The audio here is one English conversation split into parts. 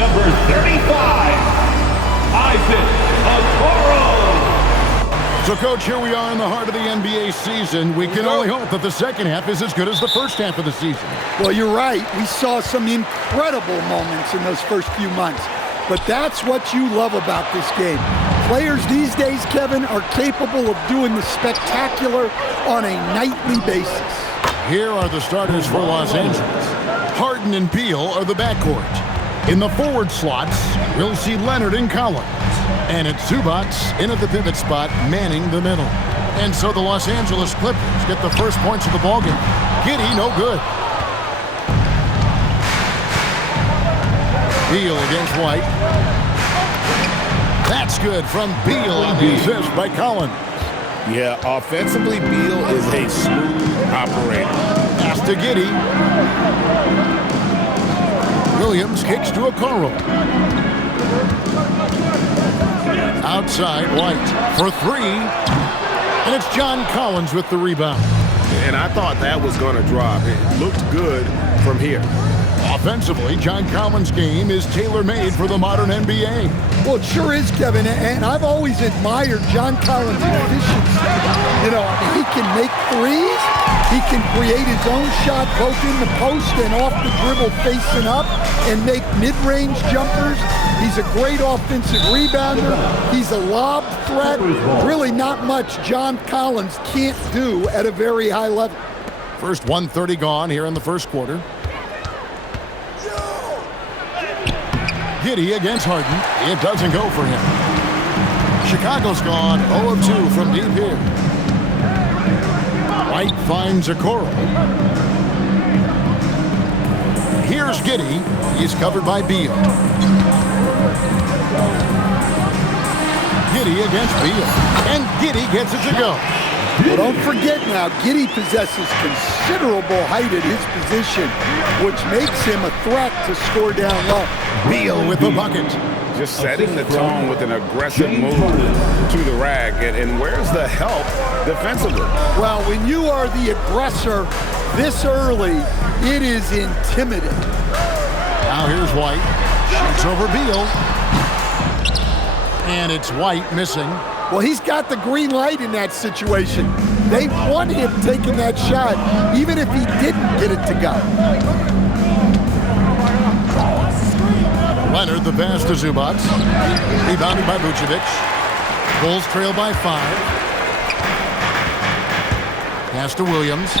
number 35, Isaac Okoro. So, Coach, here we are in the heart of the NBA season. We can only hope that the second half is as good as the first half of the season. Well, you're right. We saw some incredible moments in those first few months. But that's what you love about this game. Players these days, Kevin, are capable of doing the spectacular on a nightly basis. Here are the starters for Los Angeles. Harden and Beal are the backcourt. In the forward slots, we'll see Leonard and Collins. And it's Zubac in at the pivot spot, manning the middle. And so the Los Angeles Clippers get the first points of the ballgame. Giddey, no good. Beal against White. That's good from Beal on the assist by Collins. Yeah, offensively, Beal is a smooth operator. Pass to Giddey. Williams kicks to Okoro. Outside, White for three. And it's John Collins with the rebound. And I thought that was going to drop. It looked good from here. Offensively, John Collins' game is tailor-made for the modern NBA. Well, it sure is, Kevin, and I've always admired John Collins' efficiency. You know, he can make threes, he can create his own shot both in the post and off the dribble facing up and make mid-range jumpers. He's a great offensive rebounder. He's a lob threat. Really not much John Collins can't do at a very high level. First 1:30 gone here in the first quarter. Giddey against Harden. It doesn't go for him. Chicago's gone 0 of 2 from deep here. White finds Okoro. Here's Giddey. He's covered by Beal. Giddey against Beal. And Giddey gets it to go. Well, don't forget now, Giddey possesses considerable height at his position, which makes him a threat to score down low. Beal with the bucket. Just setting the tone with an aggressive move to the rack. And where's the help defensively? Well, when you are the aggressor this early, it is intimidating. Now here's White. Shoots over Beal. And it's White missing. Well, he's got the green light in that situation. They want him taking that shot, even if he didn't get it to go. Leonard, the pass to Zubac. Rebounded by Vucevic. Bulls trail by 5. Pass to Williams.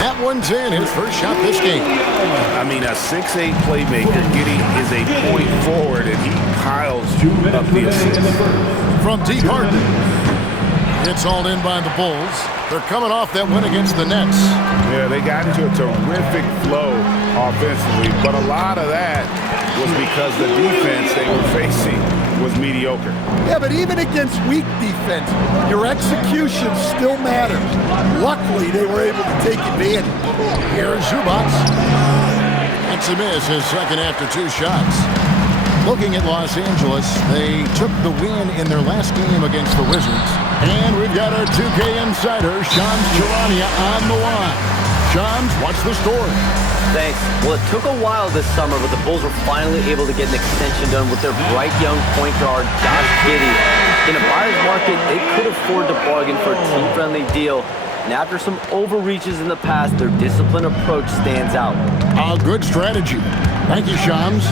That one's in, his first shot this game. I mean, a 6'8 playmaker. Giddey is a point forward, and he piles up the assist. From deep Harden. It's all in by the Bulls. They're coming off that win against the Nets. Yeah, they got into a terrific flow offensively, but a lot of that was because the defense they were facing was mediocre. Yeah, but even against weak defense, your execution still matters. Luckily, they were able to take advantage. Here's Zubac. That's a miss, his second after 2 shots. Looking at Los Angeles, they took the win in their last game against the Wizards. And we've got our 2K insider, Shams Charania, on the line. Shams, what's the story? Thanks. Well, it took a while this summer, but the Bulls were finally able to get an extension done with their bright young point guard, Josh Giddey. In a buyer's market, they could afford to bargain for a team-friendly deal. And after some overreaches in the past, their disciplined approach stands out. A good strategy. Thank you, Shams.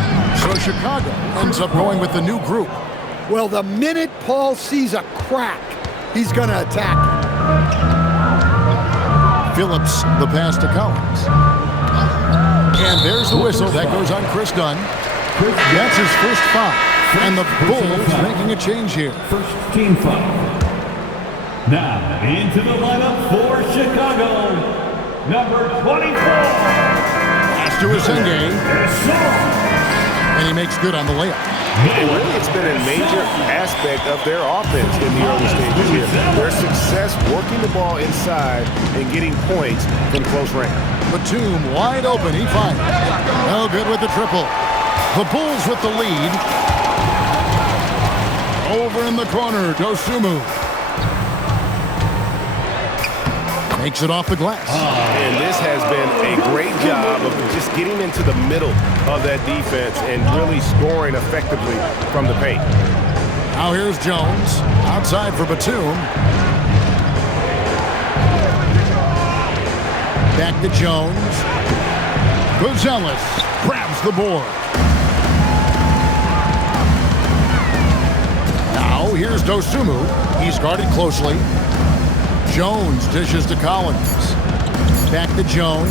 So Chicago ends up going with the new group. Well, the minute Paul sees a crack, he's going to attack. Phillips, the pass to Collins. And there's the whistle. That goes on Chris Dunn. That's his first foul. And the Bulls making a change here. First team foul. Now into the lineup for Chicago, number 24. Pass to Asenge. And he makes good on the layup. And really, it's been a major aspect of their offense in the early stages here. Their success working the ball inside and getting points from close range. Batum wide open. He finds. No good with the triple. The Bulls with the lead. Over in the corner, Dosunmu. Takes it off the glass. And this has been a great job of just getting into the middle of that defense and really scoring effectively from the paint. Now here's Jones. Outside for Batum. Back to Jones. Buzelis grabs the board. Now here's Dosunmu. He's guarded closely. Jones dishes to Collins. Back to Jones. 1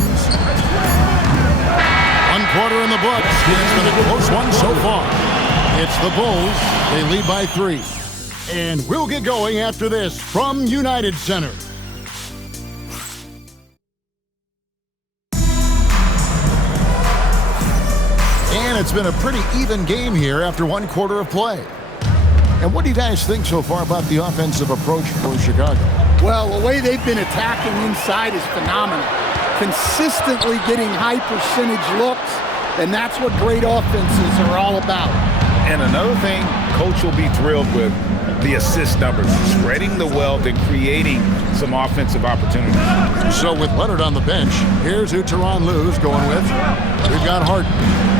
quarter in the books. It's been a close one so far. It's the Bulls. They lead by 3. And we'll get going after this from United Center. And it's been a pretty even game here after 1 quarter of play. And what do you guys think so far about the offensive approach for Chicago? Well, the way they've been attacking inside is phenomenal. Consistently getting high percentage looks, and that's what great offenses are all about. And another thing, Coach will be thrilled with the assist numbers, spreading the wealth and creating some offensive opportunities. So with Leonard on the bench, here's who Tyronn Lue's going with. We've got Harden.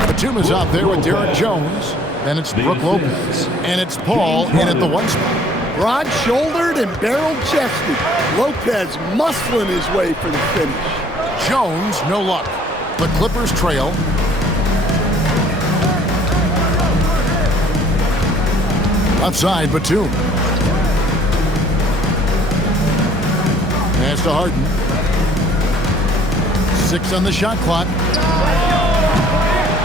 Batum is out there with Derek Jones. Then it's Brook Lopez. And it's Paul in at the 1 spot. Broad-shouldered and barrel-chested. Lopez muscling his way for the finish. Jones, no luck. The Clippers trail. Outside, Batum. Pass to Harden. 6 on the shot clock.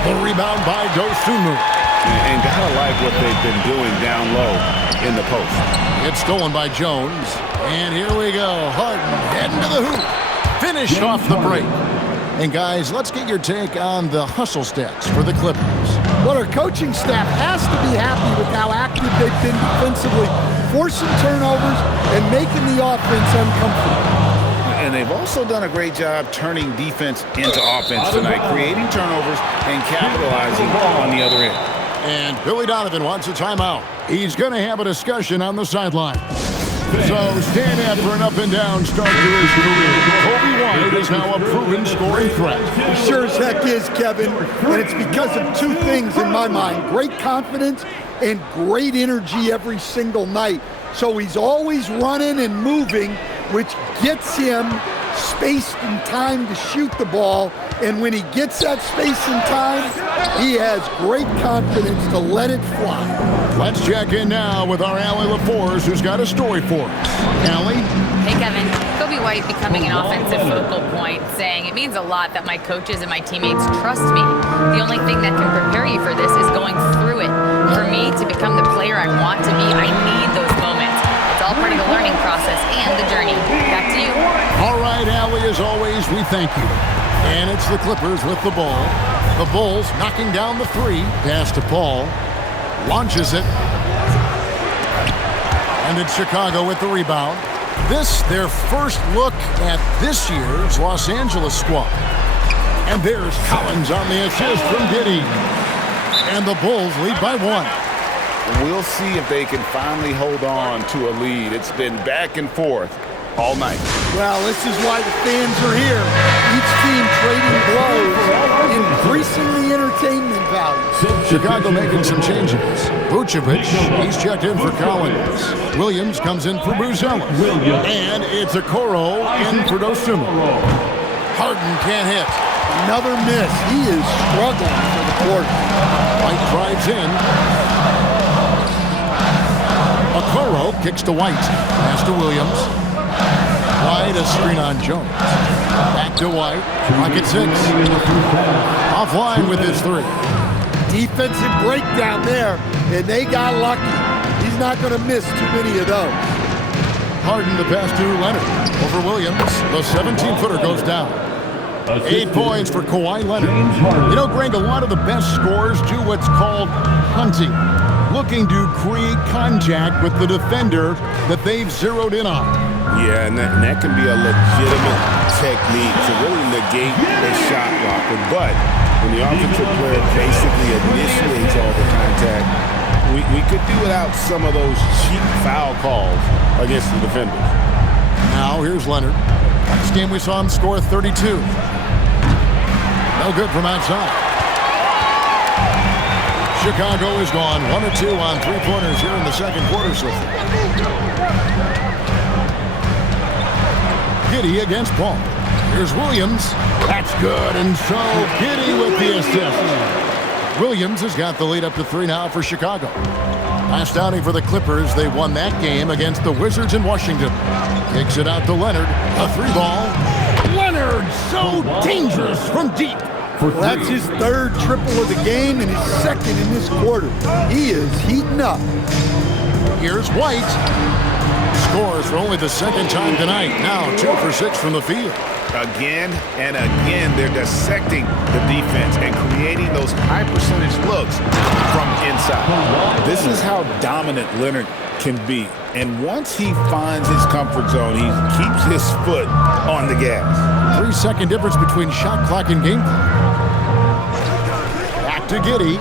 The rebound by Dosunmu. And gotta like what they've been doing down low in the post. It's stolen by Jones. And here we go. Harden heading to the hoop. Finished off the break. And guys, let's get your take on the hustle stats for the Clippers. Well, our coaching staff has to be happy with how active they've been defensively, forcing turnovers and making the offense uncomfortable. And they've also done a great job turning defense into offense tonight, creating turnovers and capitalizing on the other end. And Billy Donovan wants a timeout. He's going to have a discussion on the sideline. So stand up for an up-and-down start to his career. Kobe White is now a proven scoring threat. Sure as heck is, Kevin. And it's because of 2 things in my mind. Great confidence and great energy every single night. So he's always running and moving, which gets him space and time to shoot the ball. And when he gets that space and time, he has great confidence to let it fly. Let's check in now with our Allie LaForce, who's got a story for us. Allie? Hey, Kevin. Kobe White becoming an offensive focal point, saying it means a lot that my coaches and my teammates trust me. The only thing that can prepare you for this is going through it. For me to become the player I want to be, I need those moments. It's all part of the learning process and the journey. Back to you. All right, Allie, as always, we thank you. And it's the Clippers with the ball. The Bulls knocking down the 3. Pass to Paul. Launches it. And it's Chicago with the rebound. This, their first look at this year's Los Angeles squad. And there's Collins on the assist from Giddey. And the Bulls lead by 1. We'll see if they can finally hold on to a lead. It's been back and forth all night. Well, this is why the fans are here. Each team trading blows, increasing the entertainment value. Chicago making some changes. Vucevic, he's checked in for Collins. Williams comes in for Buzelis. And it's Okoro in for Dosunmu. Harden can't hit. Another miss. He is struggling for the quarter. White drives in. Okoro kicks to White. Pass to Williams. White, a screen on Jones. Back to White. Pocket 6. Offline with his 3. Defensive breakdown there, and they got lucky. He's not going to miss too many of those. Harden to pass to Leonard. Over Williams. The 17-footer goes down. 8 points for Kawhi Leonard. You know, Greg, a lot of the best scorers do what's called hunting. Looking to create contact with the defender that they've zeroed in on. Yeah, and that can be a legitimate technique to really negate a shot blocker. But when the offensive player basically initiates all the contact, we could do without some of those cheap foul calls against the defenders. Now here's Leonard. Last game we saw him score 32. No good from outside. Chicago is gone 1 of 2 on three-pointers here in the second quarter so far. Giddey against Paul. Here's Williams. That's good, and so Giddey with the assist. Williams has got the lead up to 3 now for Chicago. Last outing for the Clippers, they won that game against the Wizards in Washington. Kicks it out to Leonard. A 3-ball. Leonard, so dangerous from deep. Well, that's his third triple of the game and his second in this quarter. He is heating up. Here's White. Scores for only the second time tonight. Now 2 for 6 from the field. Again and again, they're dissecting the defense and creating those high percentage looks from inside. This is how dominant Leonard can be. And once he finds his comfort zone, he keeps his foot on the gas. 3-second difference between shot clock and game clock. Back to Giddey.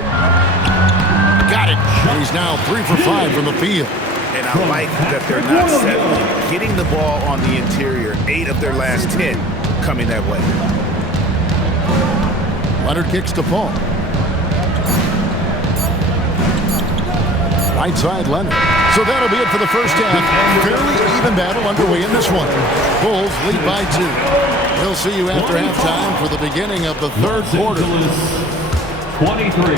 Got it. And he's now 3 for 5 from the field. And I like that they're not settling, getting the ball on the interior. 8 of their last 10 coming that way. Leonard kicks to Paul. Right side Leonard. So that'll be it for the first half. Fairly even battle underway in this one. Bulls lead by 2. We'll see you after halftime for the beginning of the third quarter. 23.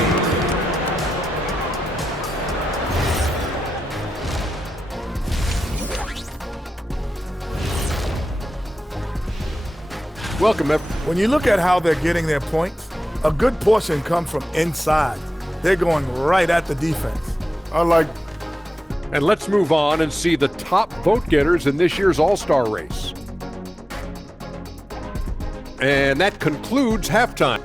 Welcome, everyone. When you look at how they're getting their points, a good portion comes from inside. They're going right at the defense. And let's move on and see the top vote getters in this year's All-Star race. And that concludes halftime.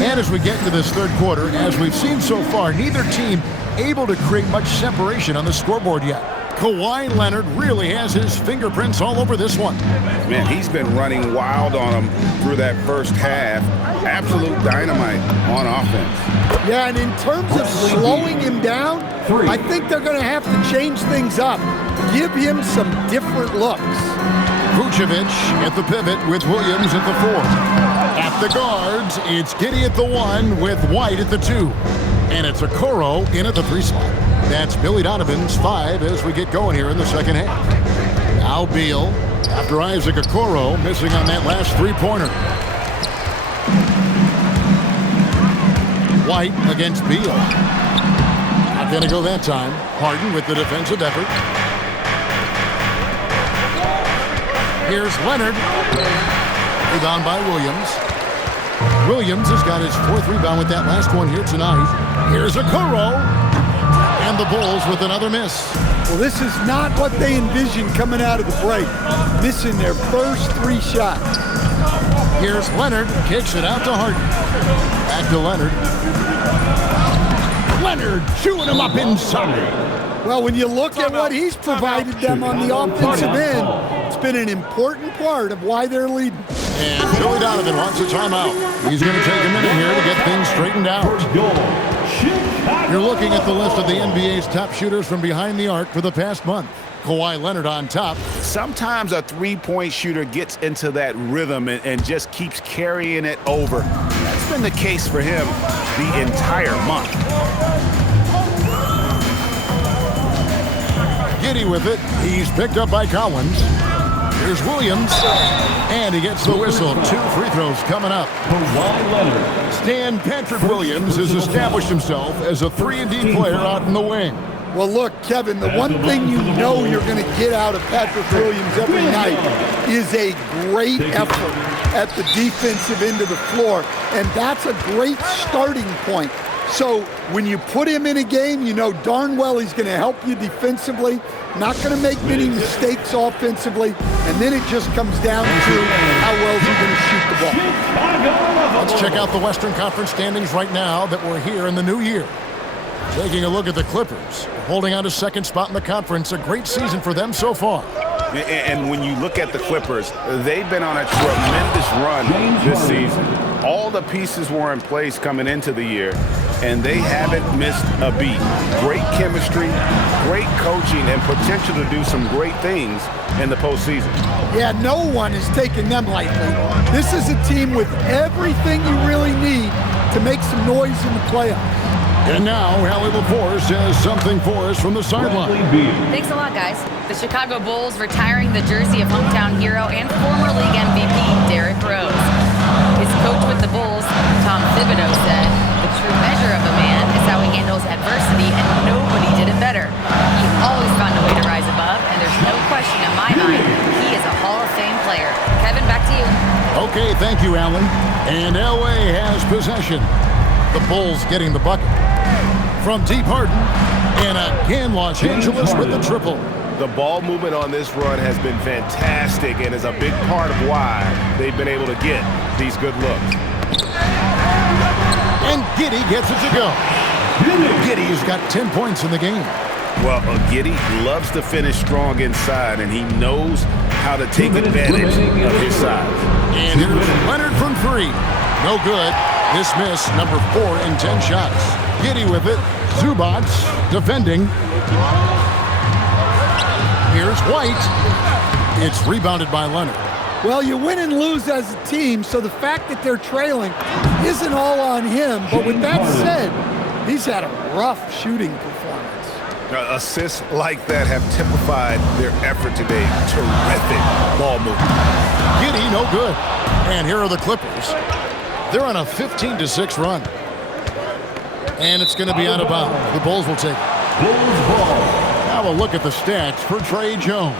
And as we get into this third quarter, as we've seen so far, neither team able to create much separation on the scoreboard yet. Kawhi Leonard really has his fingerprints all over this one. Man, he's been running wild on them through that first half. Absolute dynamite on offense. Yeah, and in terms of slowing him down, I think they're going to have to change things up. Give him some different looks. Vucevic at the pivot with Williams at the 4. At the guards, it's Giddey at the 1 with White at the 2. And it's Okoro in at the 3 spot. That's Billy Donovan's 5 as we get going here in the second half. Now Beal after Isaac Okoro missing on that last 3-pointer. White against Beal. Not going to go that time. Harden with the defensive effort. Here's Leonard. Rebound by Williams. Williams has got his 4th rebound with that last one here tonight. Here's Okoro. And the Bulls with another miss. Well, this is not what they envisioned coming out of the break. Missing their first 3 shots. Here's Leonard. Kicks it out to Harden. Back to Leonard. Leonard chewing him up inside. Well, when you look at what he's provided them on the offensive end, it's been an important part of why they're leading. And Billy Donovan wants a timeout. He's going to take a minute here to get things straightened out. You're looking at the list of the NBA's top shooters from behind the arc for the past month. Kawhi Leonard on top. Sometimes a 3-point shooter gets into that rhythm and just keeps carrying it over. That's been the case for him the entire month. Giddey with it. He's picked up by Collins. Here's Williams. And he gets the whistle. 2 free throws coming up. Kawhi Leonard. Stan Patrick Williams has established himself as a 3-and-D player out in the wing. Well, look, Kevin, the one thing you know you're going to get out of Patrick Williams every night is a great effort at the defensive end of the floor, and that's a great starting point. So when you put him in a game, you know darn well he's going to help you defensively, not going to make many mistakes offensively, and then it just comes down to how well is he going to shoot the ball. Let's check out the Western Conference standings right now that we're here in the new year. Taking a look at the Clippers, holding on to second spot in the conference, a great season for them so far. And when you look at the Clippers, they've been on a tremendous run this season. All the pieces were in place coming into the year, and they haven't missed a beat. Great chemistry, great coaching, and potential to do some great things in the postseason. Yeah, no one is taking them lightly. This is a team with everything you really need to make some noise in the playoffs. And now, Allie LaForce has something for us from the sideline. Thanks a lot, guys. The Chicago Bulls retiring the jersey of hometown hero and former league MVP, Derrick Rose. His coach with the Bulls, Tom Thibodeau, said, "The true measure of a man is how he handles adversity, and nobody did it better. He always found a way to rise above, and there's no question in my mind he is a Hall of Fame player." Kevin, back to you. Okay, thank you, Allie. And Elway has possession. The Bulls getting the bucket. From deep Harden, and again Los Angeles with the triple. The ball movement on this run has been fantastic and is a big part of why they've been able to get these good looks. And Giddey gets it to go. Giddey's got 10 points in the game. Well, Giddey loves to finish strong inside, and he knows how to take advantage of his size. And here's Leonard from three. No good. This miss, number 4 in 10 shots. Giddey with it. Zubac defending. Here's White. It's rebounded by Leonard. Well, you win and lose as a team, so the fact that they're trailing isn't all on him. But with that said, he's had a rough shooting performance. Assists like that have typified their effort today. Terrific ball movement. Giddey, no good. And here are the Clippers. They're on a 15-6 run. And it's going to be out of bounds. The Bulls will take it. Bulls ball. Now a look at the stats for Trey Jones.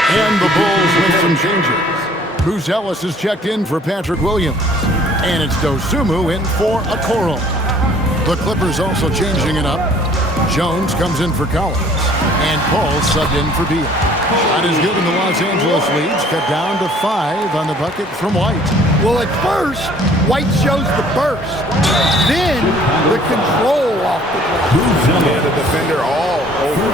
And the Bulls with some changes. Bruce Ellis is checked in for Patrick Williams. And it's Dosunmu in for Okoro. The Clippers also changing it up. Jones comes in for Collins. And Paul subbed in for Beal. Shot is good in the Los Angeles leads. Cut down to 5 on the bucket from White. Well, at first, White shows the burst. Then, the control off the glass. Yeah, the defender all over.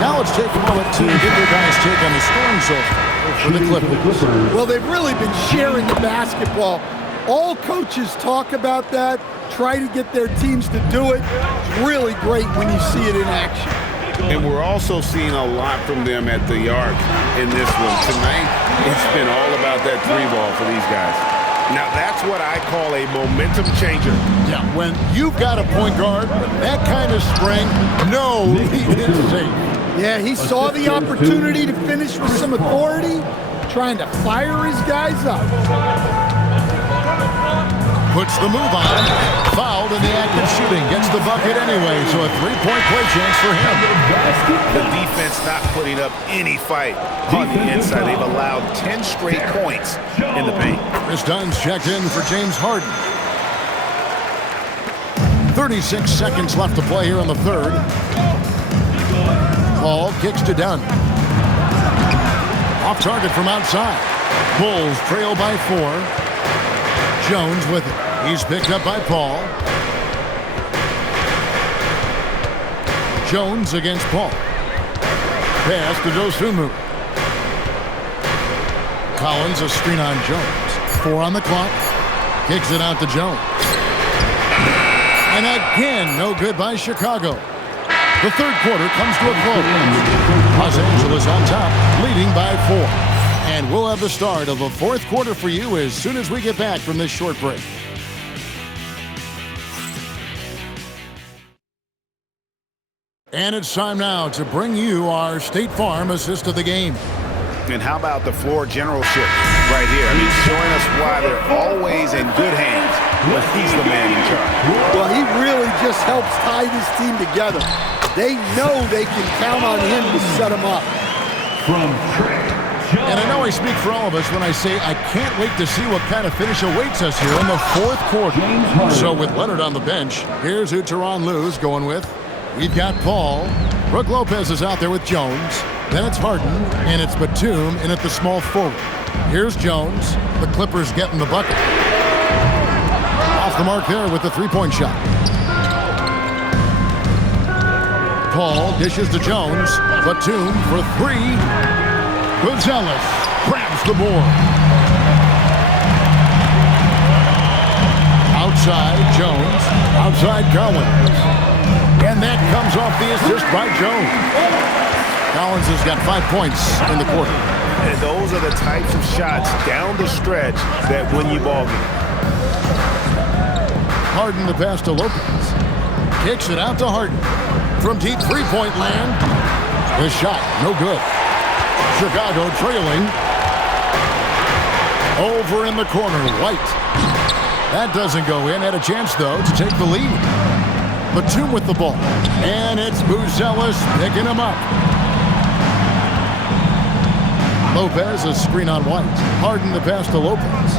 Now let's take a moment to get your guys' take on the scoring so far for the Clippers. Well, they've really been sharing the basketball. All coaches talk about that, try to get their teams to do it. It's really great when you see it in action. And we're also seeing a lot from them at the arc in this one. Tonight, it's been all about that 3-ball for these guys. Now, that's what I call a momentum changer. Yeah, when you've got a point guard, that kind of spring, no lead is safe. Yeah, he saw the opportunity to finish with some authority, trying to fire his guys up. Puts the move on. Fouled in the act of shooting. Gets the bucket anyway, so a 3-point play chance for him. The defense not putting up any fight on the inside. They've allowed 10 straight points in the paint. Chris Dunn's checked in for James Harden. 36 seconds left to play here in the third. Paul kicks to Dunn. Off target from outside. Bulls trail by 4. Jones with it. He's picked up by Paul. Jones against Paul. Pass to Dosunmu. Collins a screen on Jones. 4 on the clock. Kicks it out to Jones. And again, no good by Chicago. The third quarter comes to a close. Los Angeles on top, leading by 4. And we'll have the start of the fourth quarter for you as soon as we get back from this short break. And it's time now to bring you our State Farm assist of the game. And how about the floor generalship right here? I mean, showing us why they're always in good hands when he's the man in charge. Well, he really just helps tie this team together. They know they can count on him to set them up. From Trey. And I know I speak for all of us when I say I can't wait to see what kind of finish awaits us here in the fourth quarter. So with Leonard on the bench, here's who Tyronn Lue's going with. We've got Paul. Brook Lopez is out there with Jones. Then it's Harden, and it's Batum in at the small forward. Here's Jones. The Clippers getting the bucket. Off the mark there with the 3-point shot. Paul dishes to Jones. Batum for three. Buzelis grabs the board. Outside Jones. Outside Collins. And that comes off the assist by Jones. Collins has got 5 points in the quarter. And those are the types of shots down the stretch that win you ball games. Harden the pass to Lopez. Kicks it out to Harden. From deep three-point land. The shot, no good. Chicago trailing. Over in the corner, White. That doesn't go in. Had a chance, though, to take the lead. Batum with the ball. And it's Buzelis picking him up. Lopez, a screen on White. Harden the pass to Lopez.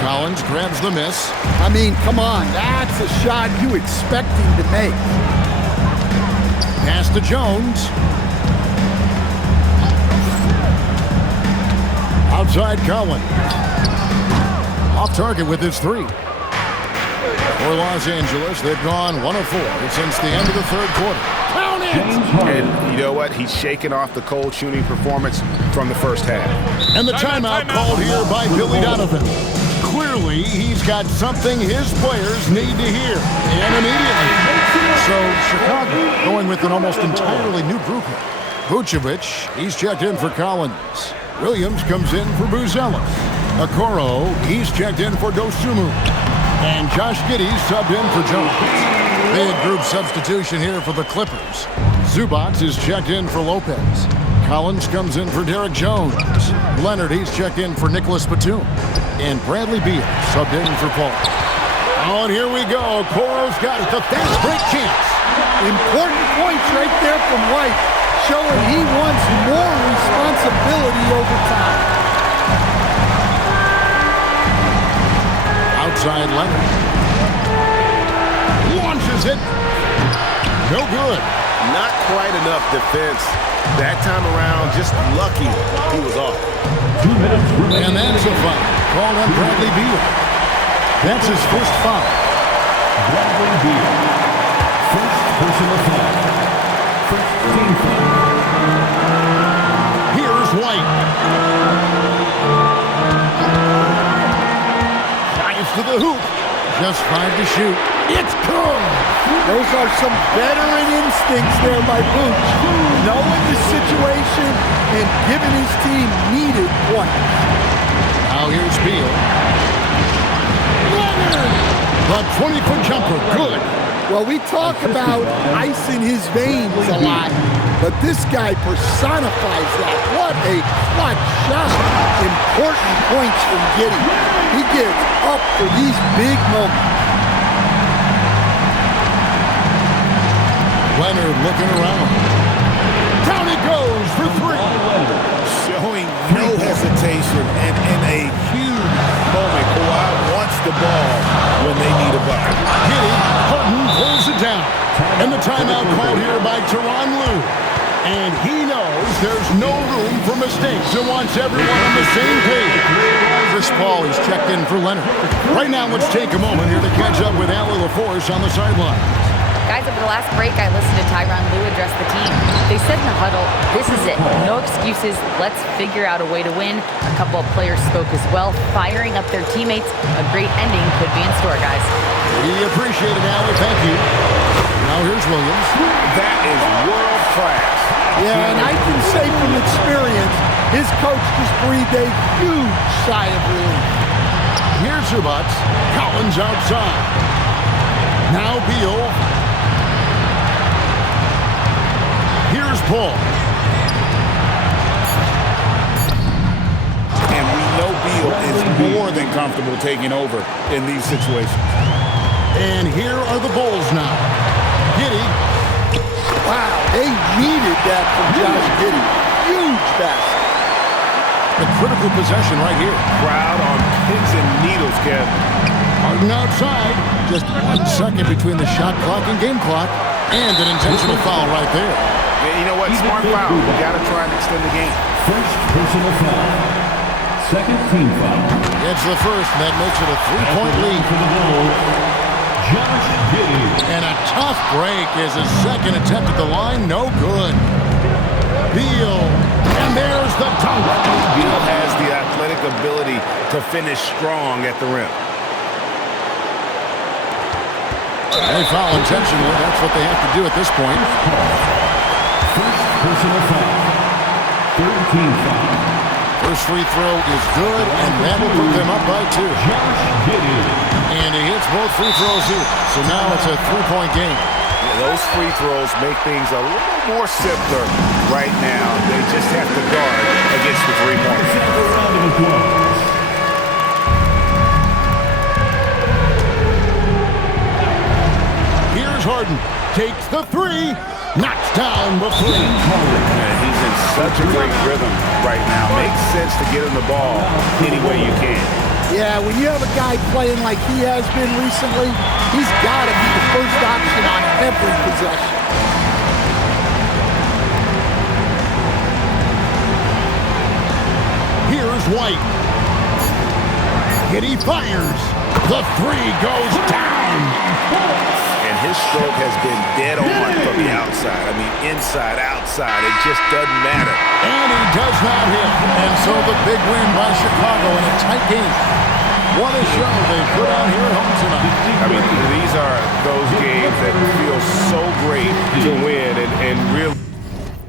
Collins grabs the miss. I mean, come on. That's a shot you expect him to make. Pass to Jones. Outside Collins. Off target with his three. For Los Angeles, they've gone 1 of 4 since the end of the third quarter. Count it! And you know what? He's shaking off the cold shooting performance from the first half. And the timeout called here by Billy Donovan. Clearly, he's got something his players need to hear, and immediately. So, Chicago going with an almost entirely new group. Vucevic, he's checked in for Collins. Williams comes in for Buzelis. Okoro, he's checked in for Dosunmu. And Josh Giddey subbed in for Jones. Big group substitution here for the Clippers. Zubac is checked in for Lopez. Collins comes in for Derek Jones. Leonard, he's checked in for Nicholas Batum. And Bradley Beal subbed in for Paul. Oh, and here we go. Okoro's got it. The fast break chance. Important points right there from White, showing he wants more responsibility over time. Outside Leonard. Launches it. No good. Not quite enough defense. That time around, just lucky he was off. 2 minutes remaining. And that's a foul. Called on Bradley Beal. That's his first foul. Bradley Beal. First personal foul. First team foul. Here's White. Drives to the hoop. Just 5 to shoot. It's good. Those are some veteran instincts there by Vooch. Knowing the situation and giving his team needed points. Now here's Beal. Leonard! The 20-foot jumper, good. Well, we talk about ice in his veins a lot, but this guy personifies that. What a clutch shot. Important points from Giddey. He gets up for these big moments. Leonard looking around. Down it goes for 3. Showing no hesitation and in a huge moment. Kawhi wants the ball when they need a bucket. Giddey, Harden pulls it down. And the timeout called here by Tyronn Lue. And he knows there's no room for mistakes and wants everyone on the same page. Chris Paul is checked in for Leonard. Right now, let's take a moment here to catch up with Allie LaForce on the sideline. Guys, over the last break, I listened to Tyronn Lue address the team. They said in the huddle, this is it. No excuses. Let's figure out a way to win. A couple of players spoke as well, firing up their teammates. A great ending could be in store, guys. We appreciate it, Allie. Thank you. Now here's Williams. That is world class. Yeah, and I can say from experience, his coach just breathed a huge sigh of relief. Here's Zubac. Collins outside. Now Beal. Here's Paul. And we know Beal is more than comfortable taking over in these situations. And here are the Bulls now. Giddey. Wow, they needed that from Josh Giddey. Huge basket. The critical possession right here. Crowd on pins and needles, Kev. Harden outside. Just 1 second between the shot clock and game clock. And an intentional foul right there. Yeah, you know what? Smart foul. We got to try and extend the game. First personal foul. Second team foul. It's the first, and that makes it a 3-point lead. For the Bulls, Josh Giddey. And a tough break is his second attempt at the line. No good. Beal. And there's the dunk. Beal has the athletic ability to finish strong at the rim. They foul intentionally. That's what they have to do at this point. First personal foul. 13 foul. First free throw is good, and that will put them up by 2. Josh Giddey. And he hits both free throws here. So now it's a 3-point game. Those free throws make things a little more simpler right now. They just have to guard against the three-pointer. Round of applause. Here's Harden. Takes the 3. Knocks down the 3. And he's in such a great rhythm right now. Makes sense to get him the ball any way you can. Yeah, when you have a guy playing like he has been recently, he's got to be the first option on every possession. Here's White. Giddey fires. The 3 goes down. And his stroke has been dead on from the outside. I mean, inside, outside, it just doesn't matter. And he does not hit. And so the big win by Chicago in a tight game. What a show they put on here at home tonight. I mean, these are those games that feel so great to win and really